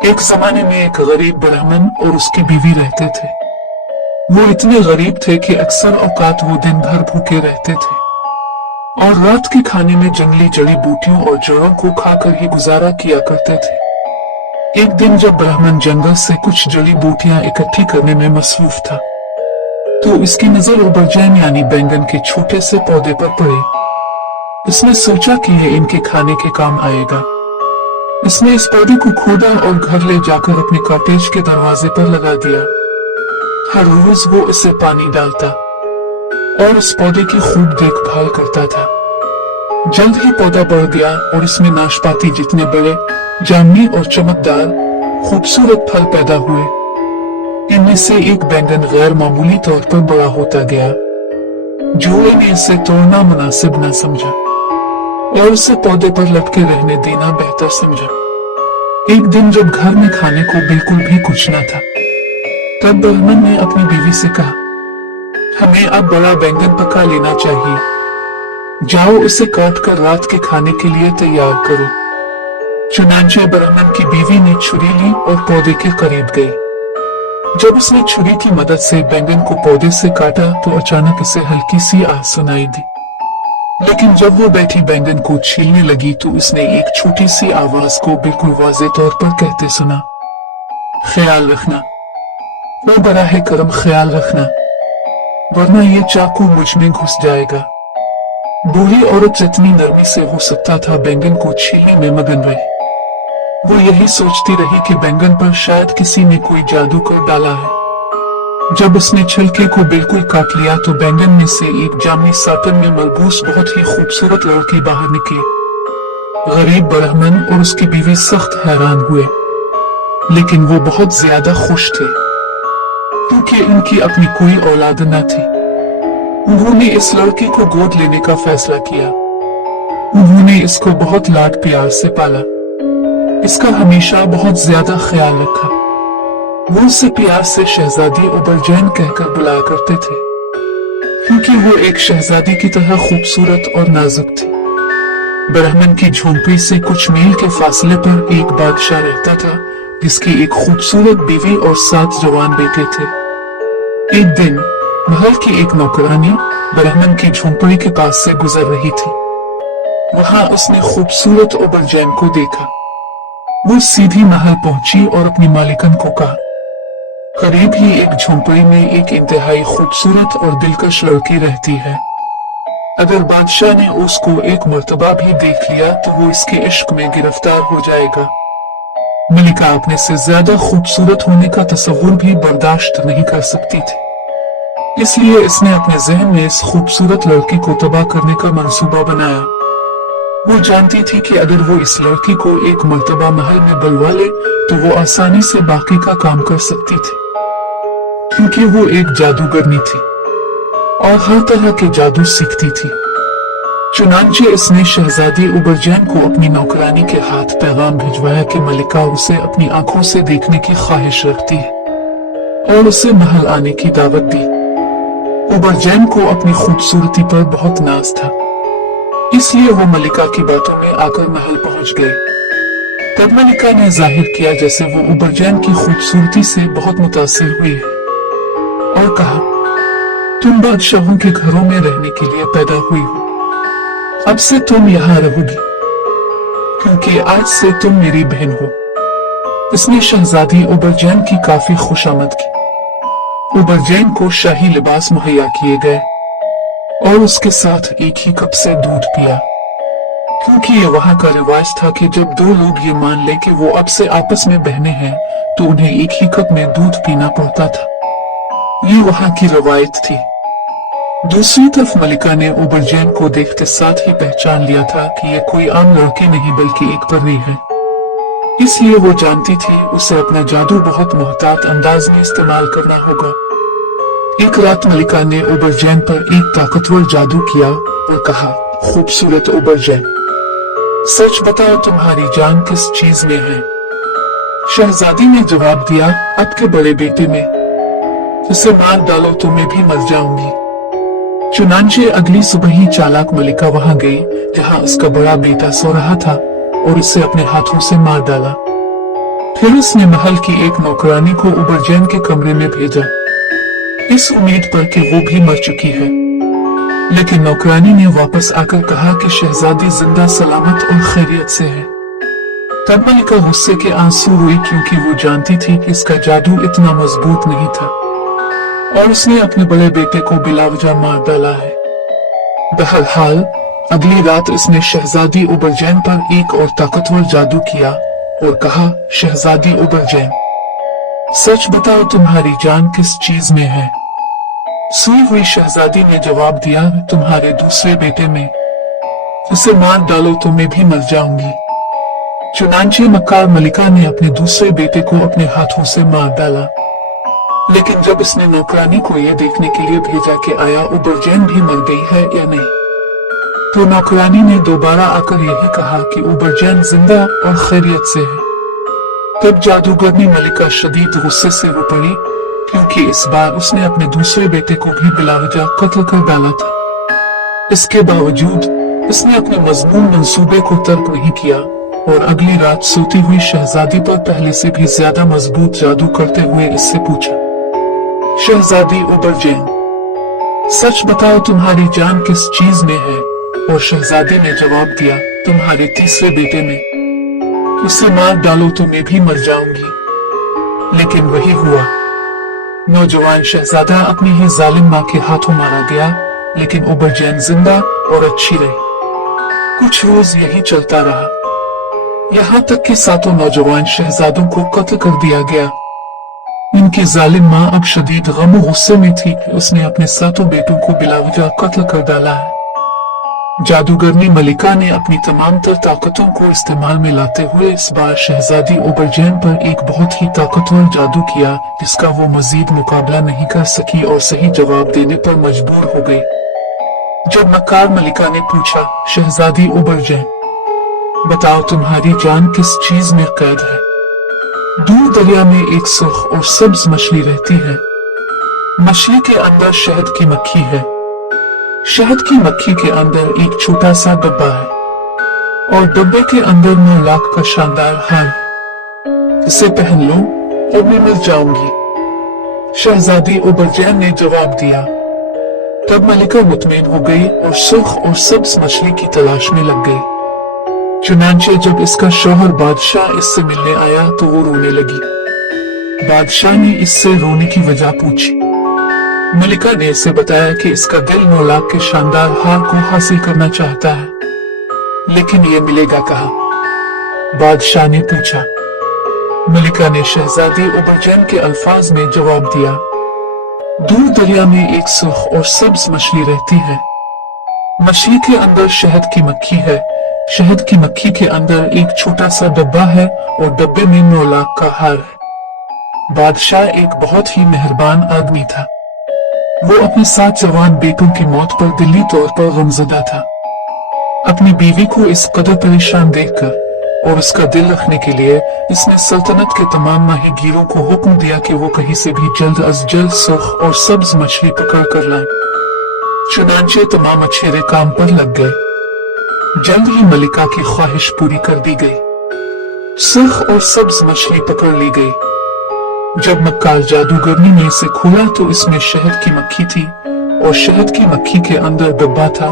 एक जमाने में एक गरीब ब्राह्मण और उसकी बीवी रहते थे। वो इतने गरीब थे कि अक्सर औकात वो दिन भर भूखे रहते थे और रात के खाने में जंगली जड़ी बूटियों और जड़ों को खाकर ही गुजारा किया करते थे। एक दिन जब ब्राह्मण जंगल से कुछ जड़ी बूटियां इकट्ठी करने में मसरूफ था, तो इसकी नजर उबरजैन यानी बैंगन के छोटे से पौधे पर पड़ी। इसने सोचा कि यह इनके खाने के काम आएगा। इसने इस पौधे को खोदा और घर ले जाकर अपने कॉटेज के दरवाजे पर लगा दिया। हर रोज वो इसे पानी डालता और इस पौधे की खूब देखभाल करता था। जल्द ही पौधा बढ़ गया और इसमें नाशपाती जितने बड़े, जामुनी और चमकदार खूबसूरत फल पैदा हुए। इनमें से एक बैंगन गैर मामूली तौर पर बड़ा होता गया। जोड़े ने इसे तोड़ना मुनासिब न समझा और उसे पौधे पर लटके रहने देना बेहतर समझा। एक दिन जब घर में खाने को बिल्कुल भी कुछ न था, तब ब्राह्मण ने अपनी बीवी से कहा, हमें अब बड़ा बैंगन पका लेना चाहिए। जाओ उसे काट कर रात के खाने के लिए तैयार करो। चुनांचे ब्राह्मण की बीवी ने छुरी ली और पौधे के करीब गई। जब उसने छुरी की मदद से बैंगन को पौधे से काटा तो अचानक उसे हल्की सी आह सुनाई दी। लेकिन जब वो बैठी बैंगन को छीलने लगी तो उसने एक छोटी सी आवाज को बिल्कुल वाज़े तौर पर कहते सुना, ख्याल रखना, वो बराहे करम ख्याल रखना, वरना ये चाकू मुझ में घुस जाएगा। बूढ़ी औरत जितनी नरमी से हो सकता था बैंगन को छीलने में मगन रही। वो यही सोचती रही कि बैंगन पर शायद किसी ने कोई जादू कर डाला है। जब उसने छिलके को बिल्कुल काट लिया तो बैंगन में से एक जामुनी साटन में मलबूस बहुत ही खूबसूरत लड़की बाहर निकली। गरीब ब्राह्मण और उसकी बीवी सख्त हैरान हुए, लेकिन वो बहुत ज्यादा खुश थे क्योंकि उनकी अपनी कोई औलाद न थी। उन्होंने इस लड़की को गोद लेने का फैसला किया। उन्होंने इसको बहुत लाड प्यार से पाला, इसका हमेशा बहुत ज्यादा ख्याल रखा। वो उसे प्यार से शहजादी उबरजैन कहकर बुलाया करते थे, क्योंकि वो एक शहजादी की तरह खूबसूरत और नाजुक थी। ब्राह्मण की झोंपड़ी से कुछ मील के फासले पर एक बादशाह रहता था, जिसकी एक खूबसूरत बीवी और 7 जवान बेटे थे। एक दिन महल की एक नौकरानी ब्राह्मण की झोंपड़ी के पास से गुजर रही थी। वहां उसने खूबसूरत उबरजैन को देखा। वो सीधी महल पहुंची और अपनी मालिकन को कहा, करीब ही एक झोंपड़ी में एक इंतहाई खूबसूरत और दिलकश लड़की रहती है। अगर बादशाह ने उसको एक मर्तबा भी देख लिया तो वो इसके इश्क में गिरफ्तार हो जाएगा। मलिका अपने से ज्यादा खूबसूरत होने का तस्वुर भी बर्दाश्त नहीं कर सकती थी, इसलिए इसने अपने जहन में इस खूबसूरत लड़की को तबाह करने का मंसूबा बनाया। वो जानती थी कि अगर वो इस लड़की को एक मर्तबा महल में बुलवा ले तो वो आसानी से बाकी का काम कर सकती थी, क्योंकि वो एक जादूगरनी थी और हर तरह के जादू सीखती थी। चुनांचे इसने शहजादी उबरजैन को अपनी नौकरानी के हाथ पैगाम भिजवाया कि मलिका उसे अपनी आंखों से देखने की ख्वाहिश रखती है और उसे महल आने की दावत दी। उबरजैन को अपनी खूबसूरती पर बहुत नाज था, इसलिए वो मलिका की बातों में आकर महल पहुंच गए। तब मलिका ने जाहिर किया जैसे वो उबरजैन की खूबसूरती से बहुत मुतासिर हुई है और कहा, तुम बादशाहों के घरों में रहने के लिए पैदा हुई हो, अब से तुम यहाँ रहोगी, क्योंकि आज से तुम मेरी बहन हो। इसने शहजादी उबरजैन की काफी खुशामद की। उबरजैन को शाही लिबास मुहैया किए गए और उसके साथ एक ही कप से दूध पिया, क्योंकि ये वहां का रिवाज था कि जब 2 लोग ये मान ले कि वो अब से आपस में बहने हैं तो उन्हें एक ही कप में दूध पीना पड़ता था। ये वहां की रवायत थी। दूसरी तरफ मलिका ने उबरजैन को देखते साथ ही पहचान लिया था कि ये कोई आम लड़की नहीं बल्कि एक परी है, इसलिए वो जानती थी उसे अपना जादू बहुत मुहतात अंदाज में इस्तेमाल करना होगा। एक रात मलिका ने उबरजैन पर एक ताकतवर जादू किया और कहा, खूबसूरत उबरजैन, सच बताओ तुम्हारी जान किस चीज में है? शहजादी ने जवाब दिया, आपके बड़े बेटे में। उसे मार डालो तो मैं भी मर जाऊंगी। चुनांचे अगली सुबह ही चालाक मलिका वहां गई जहां उसका बड़ा बेटा सो रहा था और उसे अपने हाथों से मार डाला। फिर उसने महल की एक नौकरानी को उबरजैन के कमरे में भेजा, इस उम्मीद पर कि वो भी मर चुकी है। लेकिन नौकरानी ने वापस आकर कहा कि शहजादी जिंदा सलामत और खैरियत से है। तब मलिका गुस्से के आंसू रोई, क्योंकि वो जानती थी कि इसका जादू इतना मजबूत नहीं था और उसने अपने बड़े बेटे को बिलावजा मार डाला है। बहरहाल अगली रात इसने शहजादी उबरजैन पर एक और ताकतवर जादू किया और कहा, शहजादी उबरजैन, सच बताओ तुम्हारी जान किस चीज में है। सोई हुई शहजादी ने जवाब दिया, तुम्हारे दूसरे बेटे में। इसे मार डालो तो मैं भी मर जाऊंगी। चुनांचे मक्कार मलिका ने अपने दूसरे बेटे को अपने हाथों से मार डाला। लेकिन जब इसने नौकरानी को यह देखने के लिए भेजा कि आया उबरजैन भी मर गई है या नहीं, तो नौकरानी ने दोबारा आकर यही कहा कि उबरजैन जिंदा और खैरियत से है। तब जादूगरनी मलिका शदीद गुस्से से रो पड़ी, क्योंकि इस बार उसने अपने दूसरे बेटे को भी बिलावजा कत्ल कर डाला था। इसके बावजूद इसने अपने मजमून मंसूबे को तर्क नहीं किया और अगली रात सोती हुई शहजादी पर पहले से भी ज्यादा मजबूत जादू करते हुए इससे पूछा, शहजादी उबरजैन, सच बताओ तुम्हारी जान किस चीज में है। और शहजादी ने जवाब दिया, तुम्हारे तीसरे बेटे में। उसे मार डालो तो मैं भी मर जाऊंगी। लेकिन वही हुआ। नौजवान शहजादा अपनी ही जालिम माँ के हाथों मारा गया, लेकिन उबरजैन जिंदा और अच्छी रही। कुछ रोज यही चलता रहा, यहाँ तक कि सातों नौजवान शहजादों को कत्ल कर दिया गया। इनकी जालिम माँ अब शदीद गम और गुस्से में थी कि उसने अपने सातों बेटों को बिलावजा कत्ल कर डाला है। जादूगरनी मलिका ने अपनी तमाम तर ताकतों को इस्तेमाल में लाते हुए इस बार शहजादी उबरजैन पर एक बहुत ही ताकतवर जादू किया, जिसका वो मजीद मुकाबला नहीं कर सकी और सही जवाब देने पर मजबूर हो गई। जब मक्कार मलिका ने पूछा, शहजादी उबरजैन, बताओ तुम्हारी जान किस चीज में कैद है। दूर दरिया में एक सुर्ख और सब्ज मछली रहती है। मछली के अंदर शहद की मक्खी है। शहद की मक्खी के अंदर एक छोटा सा डब्बा है और डब्बे के अंदर 9 लाख का शानदार हार। इसे पहन लो और मैं मर जाऊंगी। शहजादी उबरजैन ने जवाब दिया। तब मलिका मुतमईन हो गई और सुर्ख और सब्ज मछली की तलाश में लग गई। चुनांचे जब इसका शौहर बादशाह इससे मिलने आया तो वो रोने लगी। बादशाह ने इससे रोने की वजह पूछी। मलिका ने इसे बताया कि इसका दिल 9 लाख के शानदार हार को हासिल करना चाहता है, लेकिन ये मिलेगा कहाँ? बादशाह ने पूछा। मलिका ने शहजादी उबरजैन के अल्फाज में जवाब दिया, दूर दरिया में एक सुर्ख और सब्ज मछली रहती है। मछली के अंदर शहद की मक्खी है। शहद की मक्खी के अंदर एक छोटा सा डब्बा है और डब्बे में 9 लाख का हार है। बादशाह एक बहुत ही मेहरबान आदमी था। वो अपने 7 जवान बेटों की मौत पर दिली तौर पर गमज़दा था। अपनी बीवी को इस कदर परेशान देखकर और उसका दिल रखने के लिए इसने सल्तनत के तमाम माहीगीरों को हुक्म दिया कि वो कहीं से भी जल्द अज जल्द सुर्ख और सब्ज मछली पकड़ कर लाएं। चुनांचे तमाम अच्छे काम पर लग गए। जल्द ही मलिका की ख्वाहिश पूरी कर दी गई। सुर्ख और सब्ज मछली पकड़ ली गई। जब मक्कार जादूगरनी ने इसे खोला तो इसमें शहद की मक्खी थी और शहद की मक्खी के अंदर डब्बा था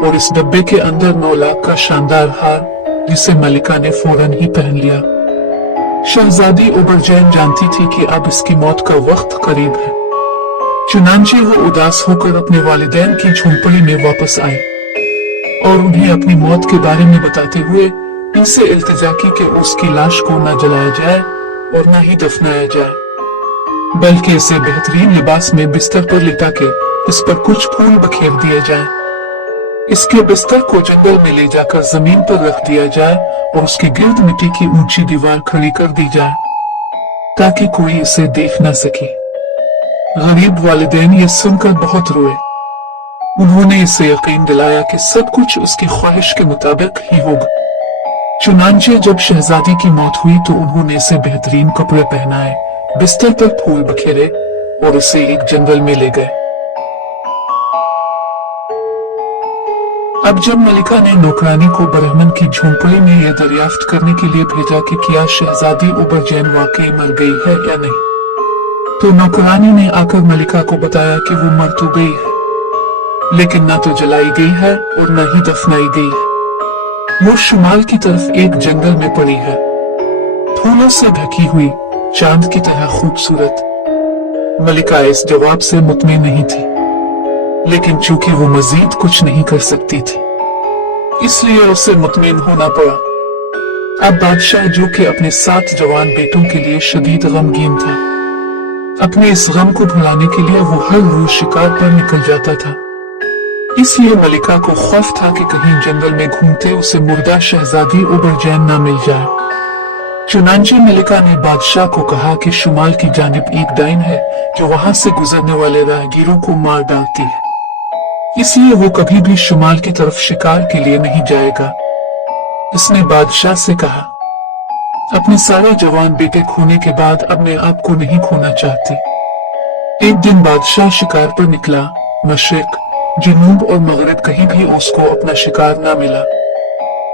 और इस डब्बे के अंदर 9 लाख का शानदार हार, जिसे मलिका ने फौरन ही पहन लिया। शहजादी उबरजैन जानती थी कि अब इसकी मौत का वक्त करीब है। चुनांचे वो उदास होकर अपने वालिदैन की झोंपड़ी में वापस आई और उन्हें अपनी मौत के बारे में बताते हुए इनसे इल्तिजा की कि उसकी लाश को न जलाया जाए और न ही दफनाया जाए, बल्कि इसे बेहतरीन लिबास में बिस्तर पर लिटा के इस पर कुछ फूल बखेर दिए जाएं। इसके बिस्तर को जंगल में ले जाकर जमीन पर रख दिया जाए और उसके गिर्द मिट्टी की ऊंची दीवार खड़ी कर दी जाए ताकि कोई इसे देख न सके। गरीब वालिदैन ये सुनकर बहुत रोए। उन्होंने इसे यकीन दिलाया कि सब कुछ उसकी ख्वाहिश के मुताबिक ही होगा। चुनांचे जब शहजादी की मौत हुई तो उन्होंने इसे बेहतरीन कपड़े पहनाए, बिस्तर पर फूल बखेरे और उसे एक जंगल में ले गए। अब जब मलिका ने नौकरानी को ब्राह्मण की झोंपड़ी में यह दरियाफ्त करने के लिए भेजा कि क्या शहजादी उबरजैन वाकई मर गई है या नहीं, तो नौकरानी ने आकर मलिका को बताया कि वो मर तो गई है, लेकिन न तो जलाई गई है और न ही दफनाई गई है। वो शुमाल की तरफ एक जंगल में पड़ी है, फूलों से ढकी हुई, चांद की तरह खूबसूरत। मलिका इस जवाब से मुतमिन नहीं थी, लेकिन चूंकि वो मजीद कुछ नहीं कर सकती थी, इसलिए उसे मुतमिन होना पड़ा। अब बादशाह, जो कि अपने 7 जवान बेटों के लिए शदीद गमगीन था, अपने इस गम को भुलाने के लिए वो हर रोज शिकार पर निकल जाता था। इसलिए मलिका को खौफ था कि कहीं जंगल में घूमते उसे मुर्दा शहजादी उबरजैन ना मिल जाए। चुनांचे मलिका ने बादशाह को कहा कि शुमाल की जानिब एक डाइन है जो वहां से गुजरने वाले राहगीरों को मार डालती है, इसलिए वो कभी भी शुमाल की तरफ शिकार के लिए नहीं जाएगा। इसने बादशाह से कहा, अपने सारे जवान बेटे खोने के बाद अपने आप को नहीं खोना चाहती। एक दिन बादशाह शिकार पर निकला। मशरिक, जनूब और मगरिब कहीं भी उसको अपना शिकार ना मिला।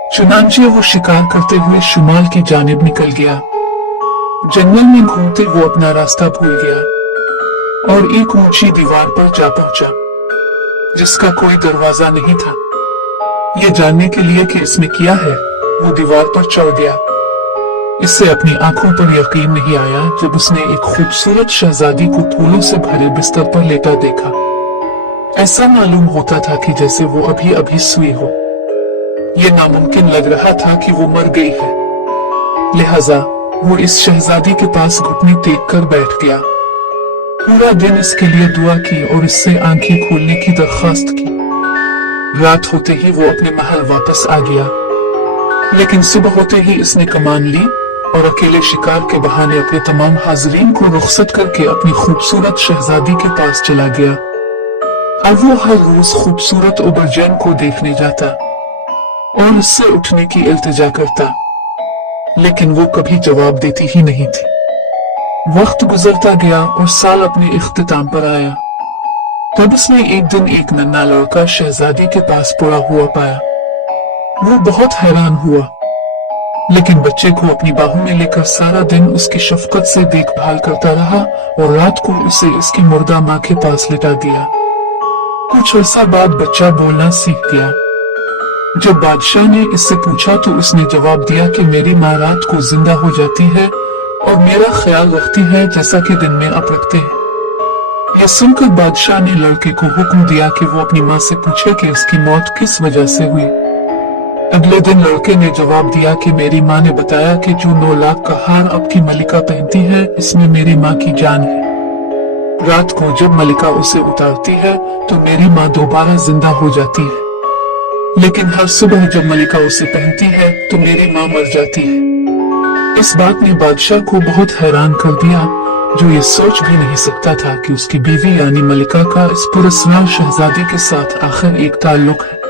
चुनांचे वो शिकार करते हुए शुमाल की जानिब निकल गया। जंगल में घूमते वो अपना रास्ता भूल गया और एक ऊंची दीवार पर जा पहुंचा, जिसका कोई दरवाजा नहीं था। ये जानने के लिए कि इसमें क्या है, वो दीवार पर चढ़ गया। इससे अपनी आंखों पर यकीन नहीं आया जब उसने एक खूबसूरत शहजादी को फूलों से भरे बिस्तर पर लेटा देखा। ऐसा मालूम होता था कि जैसे वो अभी अभी सोई हो। ये नामुमकिन लग रहा था कि वो मर गई है। लिहाजा वो इस शहजादी के पास घुटने टेक कर बैठ गया। पूरा दिन इसके लिए दुआ की और इससे आंखें खोलने की दरख्वास्त की। रात होते ही वो अपने महल वापस आ गया, लेकिन सुबह होते ही इसने कमान ली और अकेले शिकार के बहाने अपने तमाम हाजरीन को रुखसत करके अपनी खूबसूरत शहजादी के पास चला गया। अब वो हर रोज खूबसूरत उबरजैन को देखने जाता और उससे उठने की इल्तिजा करता, लेकिन वो कभी जवाब देती ही नहीं थी। वक्त गुजरता गया और साल अपने इख्तिताम पर आया। तब उसने एक दिन एक नन्हा लड़का शहजादी के पास पड़ा हुआ पाया। वो बहुत हैरान हुआ, लेकिन बच्चे को अपनी बाहों में लेकर सारा दिन उसकी शफकत से देखभाल करता रहा और रात को उसे उसकी मुर्दा माँ के पास लिटा दिया। कुछ अर्सा बाद बच्चा बोलना सीख गया। जब बादशाह ने इससे पूछा तो उसने जवाब दिया कि मेरी माँ रात को जिंदा हो जाती है और मेरा ख्याल रखती है जैसा कि दिन में आप रखते हैं। यह सुनकर बादशाह ने लड़के को हुक्म दिया कि वो अपनी माँ से पूछे कि उसकी मौत किस वजह से हुई। अगले दिन लड़के ने जवाब दिया कि मेरी माँ ने बताया कि जो 9 लाख का हार अब की मलिका पहनती है, इसमें मेरी माँ की जान है। रात को जब मलिका उसे उतारती है तो मेरी माँ दोबारा जिंदा हो जाती है, लेकिन हर सुबह जब मलिका उसे पहनती है तो मेरी माँ मर जाती है। इस बात ने बादशाह को बहुत हैरान कर दिया, जो ये सोच भी नहीं सकता था कि उसकी बीवी यानी मलिका का इस पुरस्कार शहजादी के साथ आखिर एक ताल्लुक है।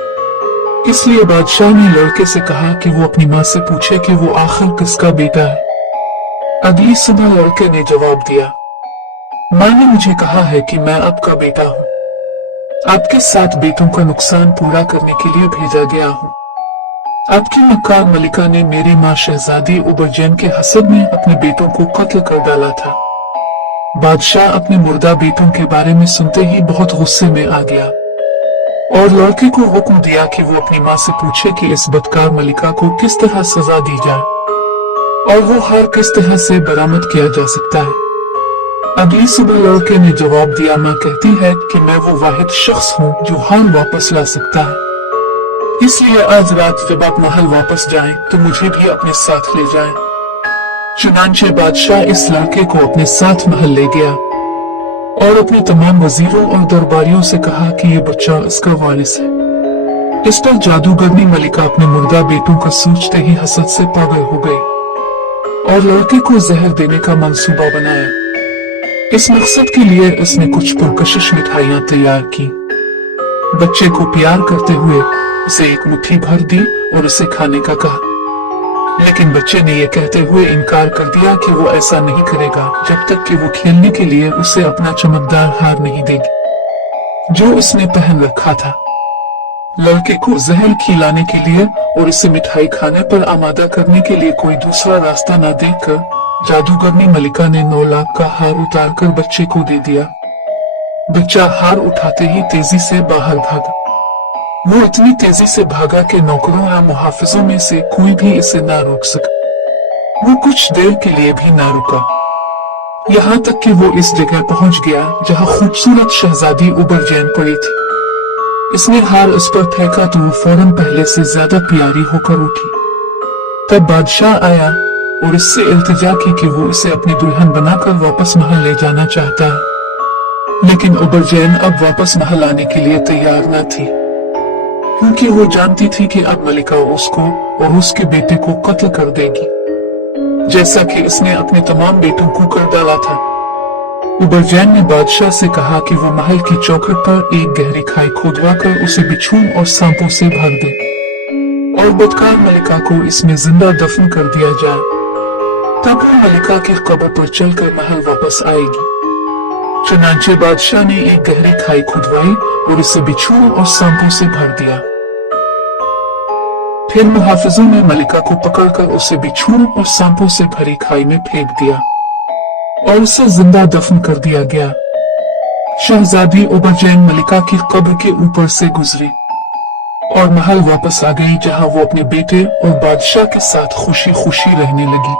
इसलिए बादशाह ने लड़के से कहा कि वो अपनी माँ से पूछे कि वो आखिर किसका बेटा है। अगली सुबह लड़के ने जवाब दिया, माँ ने मुझे कहा है कि मैं आपका बेटा हूँ। आपके 7 बेटों का नुकसान पूरा करने के लिए भेजा गया हूँ। आपकी मक्कार मलिका ने मेरी माँ शहजादी उबरजैन के हसद में अपने बेटों को कत्ल कर डाला था। बादशाह अपने मुर्दा बेटों के बारे में सुनते ही बहुत गुस्से में आ गया और लड़के को हुक्म दिया कि वो अपनी माँ से पूछे कि इस बदकार मलिका को किस तरह सजा दी जाए और वो हार किस तरह से बरामद किया जा सकता है। अगली सुबह लड़के ने जवाब दिया, माँ कहती है कि मैं वो वाहिद शख्स हूँ जो हार वापस ला सकता है, इसलिए आज रात जब आप महल वापस जाएं तो मुझे भी अपने साथ ले जाएं। चुनांचे बादशाह इस लड़के को अपने साथ महल ले गया और अपने तमाम वजीरों और दरबारियों से कहा कि ये बच्चा इसका वारिस है। इस पर जादूगरनी मलिका अपने मुर्दा बेटों का सोचते ही हसद से पागल हो गई और लड़के को जहर देने का मंसूबा बनाया। इस मकसद के लिए उसने कुछ पुरकशिश मिठाइयां तैयार की। बच्चे को प्यार करते हुए उसे एक मुट्ठी भर दी और उसे खाने का कहा, लेकिन बच्चे ने यह कहते हुए इनकार कर दिया कि वो ऐसा नहीं करेगा जब तक कि वो खेलने के लिए उसे अपना चमकदार हार नहीं देगी जो उसने पहन रखा था। लड़के को जहर खिलाने के लिए और इसे मिठाई खाने पर आमादा करने के लिए कोई दूसरा रास्ता न देखकर जादूगरनी मलिका ने 9 लाख का हार उतारकर बच्चे को दे दिया। बच्चा हार उठाते ही तेजी से बाहर भागा। वो इतनी तेजी से भागा कि नौकरों या मुहाफिजों में से कोई भी इसे ना रोक सका। वो कुछ देर के लिए भी ना रुका, यहाँ तक कि वो इस जगह पहुंच गया जहाँ खूबसूरत शहजादी उबरजैन पड़ी थी। इसने हार उस पर फेंका तो वो फौरन पहले से ज्यादा प्यारी होकर उठी। तब बादशाह आया और इससे इल्तिजा की कि वो इसे अपनी दुल्हन बनाकर वापस महल ले जाना चाहता है, लेकिन उबरजैन अब वापस महल आने के लिए तैयार न थी, क्योंकि वो जानती थी कि अब मलिका उसको और उसके बेटे को कत्ल कर देगी, जैसा कि इसने अपने तमाम बेटों को कर डाला था। उबरजैन ने बादशाह से कहा कि वो महल की चौखट पर एक गहरी खाई खोदवाकर उसे बिच्छुओं और सांपों से भर दे और बदकार मलिका को इसमें जिंदा दफन कर दिया जाए। तब वो मलिका की कब्र पर चलकर महल वापस आएगी। चुनांचे बादशाह ने एक गहरी खाई खुदवाई और इसे बिच्छुओं और सांपों से भर दिया। फिर मुहाफिजों ने मलिका को पकड़कर उसे बिच्छुओं और सांपों से भरी खाई में फेंक दिया और उसे जिंदा दफन कर दिया गया। शहजादी उबरजैन मलिका की कब्र के ऊपर से गुजरी और महल वापस आ गई, जहां वो अपने बेटे और बादशाह के साथ खुशी खुशी रहने लगी।